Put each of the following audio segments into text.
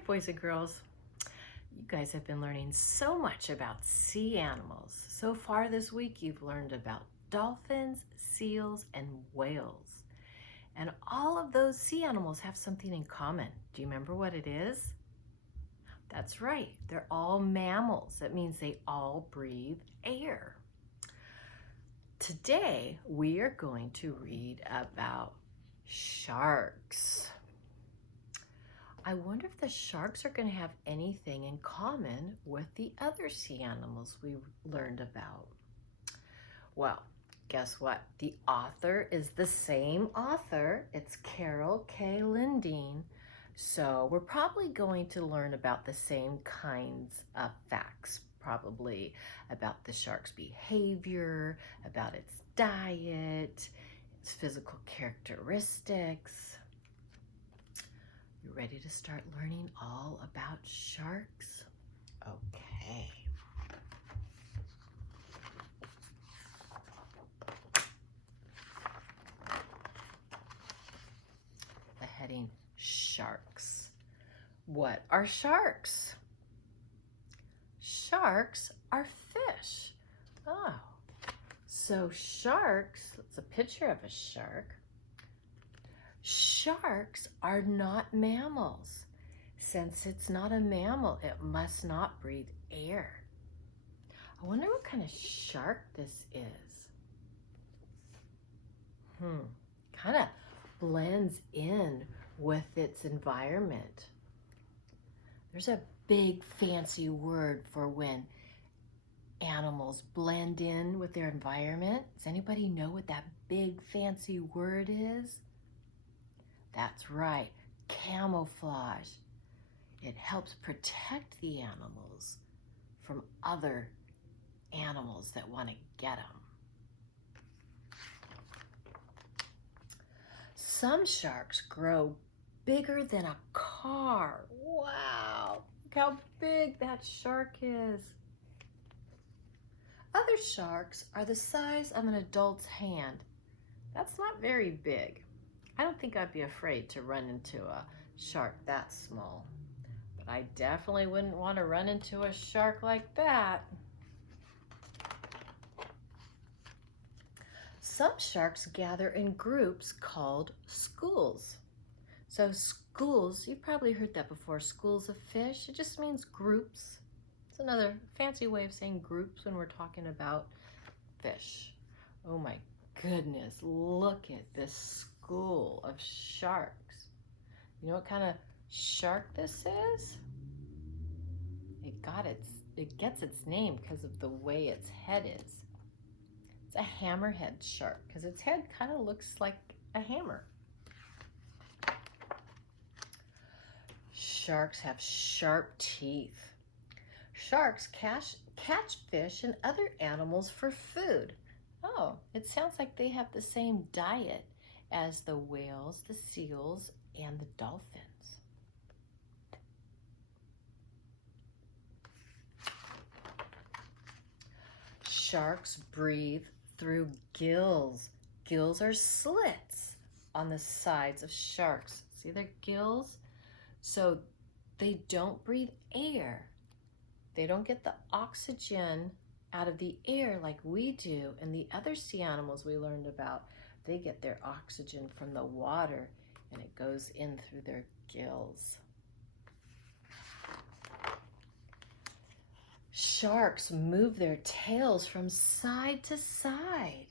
right, boys and girls. You guys have been learning so much about sea animals. So far this week, you've learned about dolphins, seals, and whales. And all of those sea animals have something in common. Do you remember what it is? That's right, they're all mammals. That means they all breathe air. Today, we are going to read about sharks. I wonder if the sharks are going to have anything in common with the other sea animals we learned about. Well, guess what? The author is the same author. It's Carol K. Lindeen. So we're probably going to learn about the same kinds of facts, probably about the shark's behavior, about its diet, its physical characteristics. You ready to start learning all about sharks? Okay. The heading, sharks. What are sharks? Sharks are fish. Oh, so sharks, it's a picture of a shark. Sharks are not mammals. Since it's not a mammal, it must not breathe air. I wonder what kind of shark this is. Kind of blends in with its environment. There's a big fancy word for when animals blend in with their environment. Does anybody know what that big fancy word is? That's right, camouflage. It helps protect the animals from other animals that want to get them. Some sharks grow bigger than a car. Wow, look how big that shark is. Other sharks are the size of an adult's hand. That's not very big. I don't think I'd be afraid to run into a shark that small, but I definitely wouldn't want to run into a shark like that. Some sharks gather in groups called schools. So schools, you've probably heard that before, schools of fish. It just means groups. It's another fancy way of saying groups when we're talking about fish. Oh my goodness, look at this school of sharks. You know what kind of shark this is? It gets its name because of the way its head is. It's a hammerhead shark because its head kind of looks like a hammer. Sharks have sharp teeth. Sharks catch fish and other animals for food. Oh, it sounds like they have the same diet as the whales, the seals, and the dolphins. Sharks breathe through gills. Gills are slits on the sides of sharks. See their gills? So they don't breathe air. They don't get the oxygen out of the air like we do, and the other sea animals we learned about, they get their oxygen from the water and it goes in through their gills. Sharks move their tails from side to side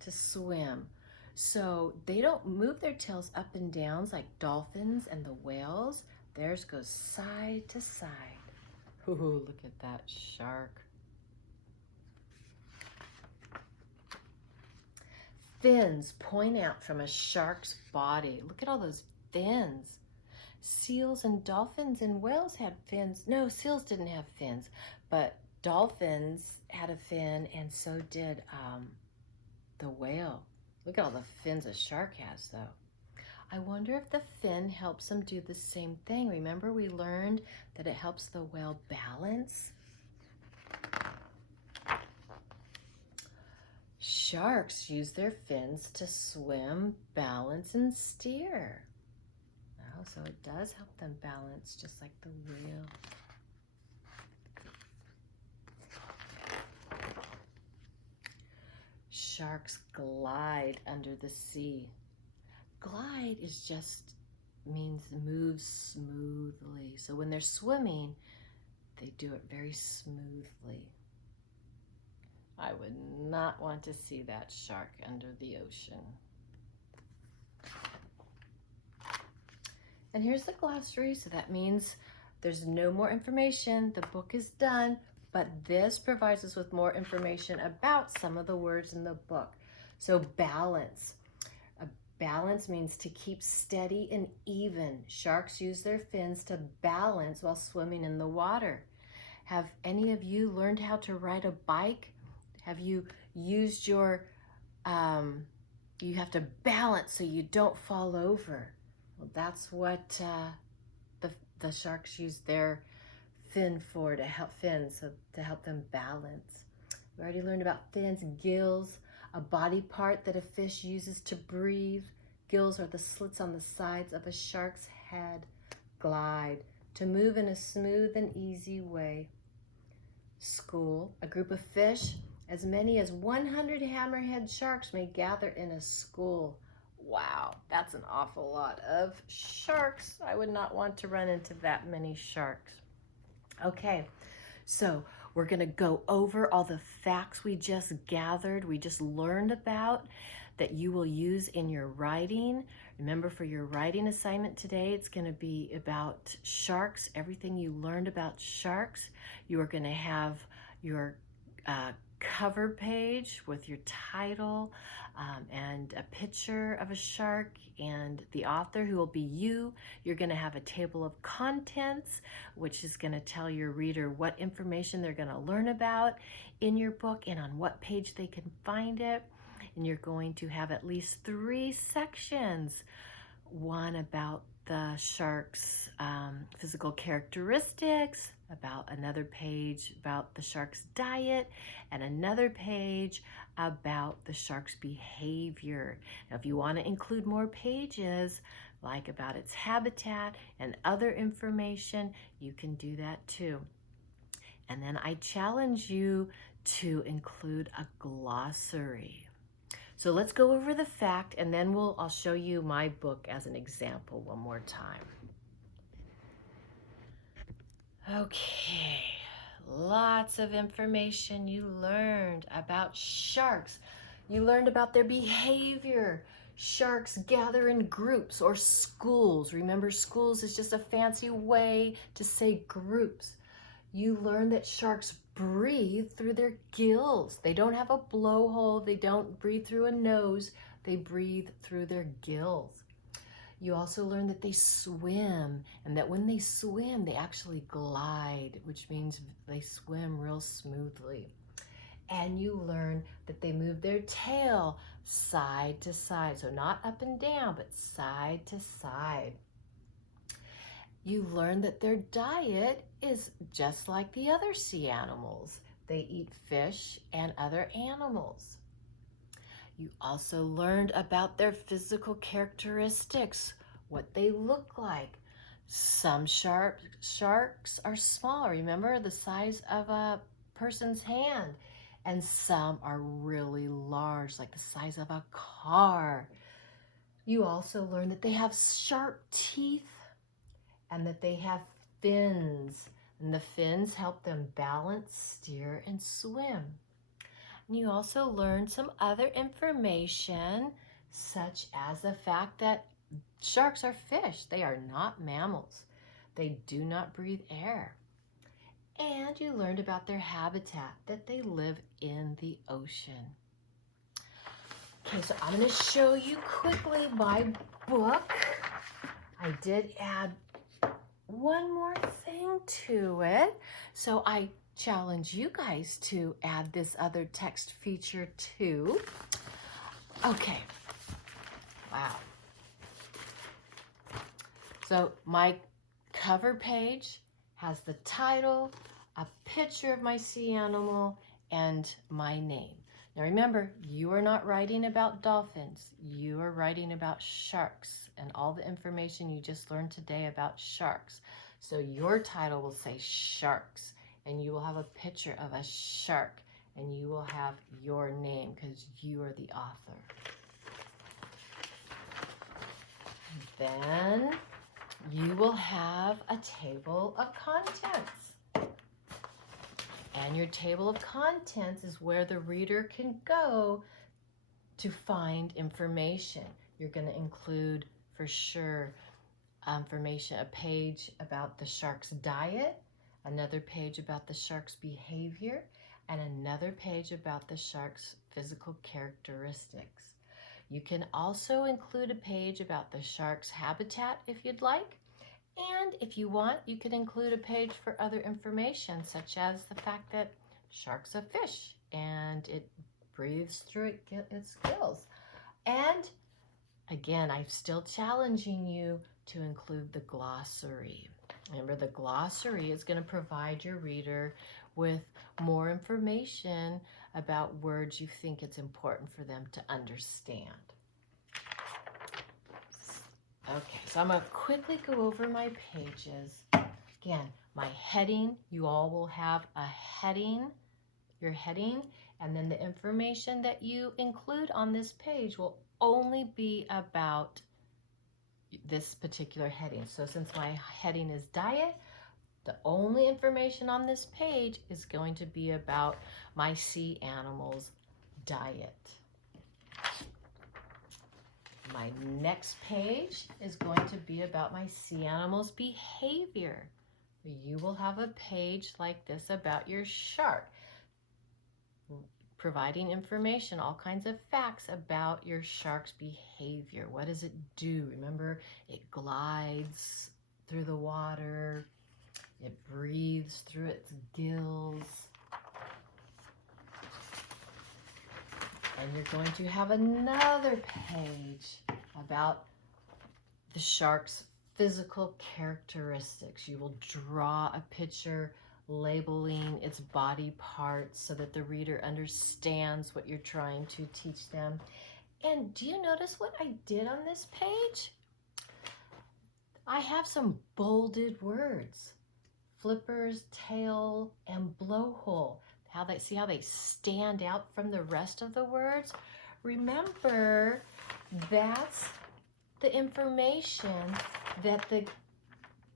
to swim. So they don't move their tails up and down like dolphins and the whales. Theirs goes side to side. Ooh, look at that shark. Fins point out from a shark's body. Look at all those fins. Seals and dolphins and whales had fins. No, seals didn't have fins, but dolphins had a fin, and so did the whale. Look at all the fins a shark has, though. I wonder if the fin helps them do the same thing. Remember we learned that it helps the whale balance? Sharks use their fins to swim, balance, and steer. Oh, so it does help them balance just like the wheel. Sharks glide under the sea. Glide means move smoothly. So when they're swimming, they do it very smoothly. I would not want to see that shark under the ocean. And here's the glossary, so that means there's no more information. The book is done, but this provides us with more information about some of the words in the book. So balance. Balance means to keep steady and even. Sharks use their fins to balance while swimming in the water. Have any of you learned how to ride a bike? Have you used your, you have to balance so you don't fall over. Well, that's what the sharks use their fin for, to help them balance. We already learned about fins, gills, a body part that a fish uses to breathe. Gills are the slits on the sides of a shark's head. Glide, to move in a smooth and easy way. School, a group of fish. As many as 100 hammerhead sharks may gather in a school. Wow, that's an awful lot of sharks. I would not want to run into that many sharks. Okay, so we're going to go over all the facts we just gathered, we just learned about, that you will use in your writing. Remember, for your writing assignment today, it's going to be about sharks, everything you learned about sharks. You are going to have your cover page with your title and a picture of a shark and the author, who will be you. You're going to have a table of contents, which is going to tell your reader what information they're going to learn about in your book and on what page they can find it. And you're going to have at least 3 sections. One about the shark's physical characteristics, about another page about the shark's diet, and another page about the shark's behavior. Now, if you want to include more pages, like about its habitat and other information, you can do that too. And then I challenge you to include a glossary. So let's go over the fact, and then I'll show you my book as an example one more time. Okay, lots of information you learned about sharks. You learned about their behavior. Sharks gather in groups or schools. Remember, schools is just a fancy way to say groups. You learned that sharks breathe through their gills. They don't have a blowhole. They don't breathe through a nose. They breathe through their gills. You also learned that they swim, and that when they swim, they actually glide, which means they swim real smoothly. And you learn that they move their tail side to side. So not up and down, but side to side. You learn that their diet is just like the other sea animals. They eat fish and other animals. You also learned about their physical characteristics, what they look like. Some sharks are small, remember, the size of a person's hand. And some are really large, like the size of a car. You also learned that they have sharp teeth and that they have fins. And the fins help them balance, steer, and swim. And you also learned some other information, such as the fact that sharks are fish. They are not mammals. They do not breathe air. And you learned about their habitat, that they live in the ocean. Okay, so I'm going to show you quickly my book. I did add one more thing to it. So I challenge you guys to add this other text feature too. Okay. Wow. So my cover page has the title, a picture of my sea animal, and my name. Now remember, you are not writing about dolphins. You are writing about sharks and all the information you just learned today about sharks. So your title will say sharks, and you will have a picture of a shark, and you will have your name because you are the author. Then you will have a table of contents. And your table of contents is where the reader can go to find information. You're going to include, for sure, information, a page about the shark's diet, another page about the shark's behavior, and another page about the shark's physical characteristics. You can also include a page about the shark's habitat if you'd like. And if you want, you can include a page for other information, such as the fact that shark's a fish and it breathes through its gills. And again, I'm still challenging you to include the glossary. Remember, the glossary is going to provide your reader with more information about words you think it's important for them to understand. Okay, so I'm going to quickly go over my pages. Again, my heading, you all will have a heading, your heading, and then the information that you include on this page will only be about this particular heading. So since my heading is diet, the only information on this page is going to be about my sea animals' diet. My next page is going to be about my sea animals' behavior. You will have a page like this about your shark, providing information, all kinds of facts about your shark's behavior. What does it do? Remember, it glides through the water, it breathes through its gills. And you're going to have another page about the shark's physical characteristics. You will draw a picture labeling its body parts so that the reader understands what you're trying to teach them. And do you notice what I did on this page? I have some bolded words. Flippers, tail, and blowhole. See how they stand out from the rest of the words? Remember, that's the information that the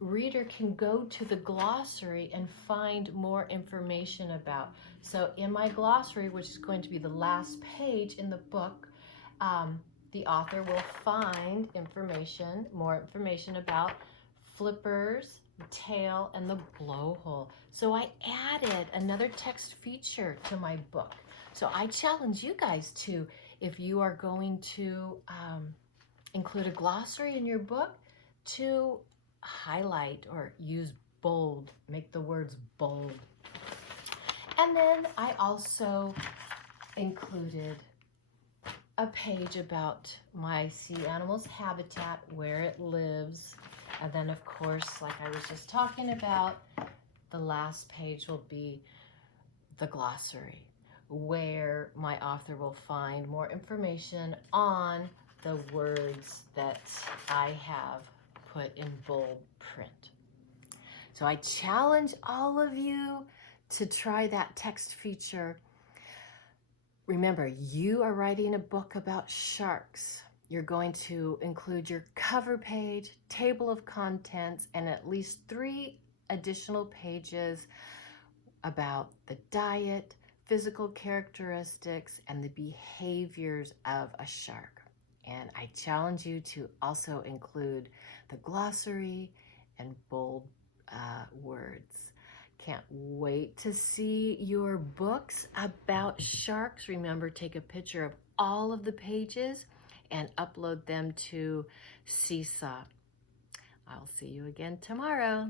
reader can go to the glossary and find more information about. So in my glossary, which is going to be the last page in the book, the author will find information, more information about flippers, the tail, and the blowhole. So I added another text feature to my book. So I challenge you guys to, if you are going to include a glossary in your book, to highlight or use bold, make the words bold. And then I also included a page about my sea animal's habitat, where it lives. And then, of course, like I was just talking about, the last page will be the glossary, where my author will find more information on the words that I have put in bold print. So I challenge all of you to try that text feature. Remember, you are writing a book about sharks. You're going to include your cover page, table of contents, and at least 3 additional pages about the diet, physical characteristics, and the behaviors of a shark. And I challenge you to also include the glossary and bold words. Can't wait to see your books about sharks. Remember, take a picture of all of the pages and upload them to Seesaw. I'll see you again tomorrow.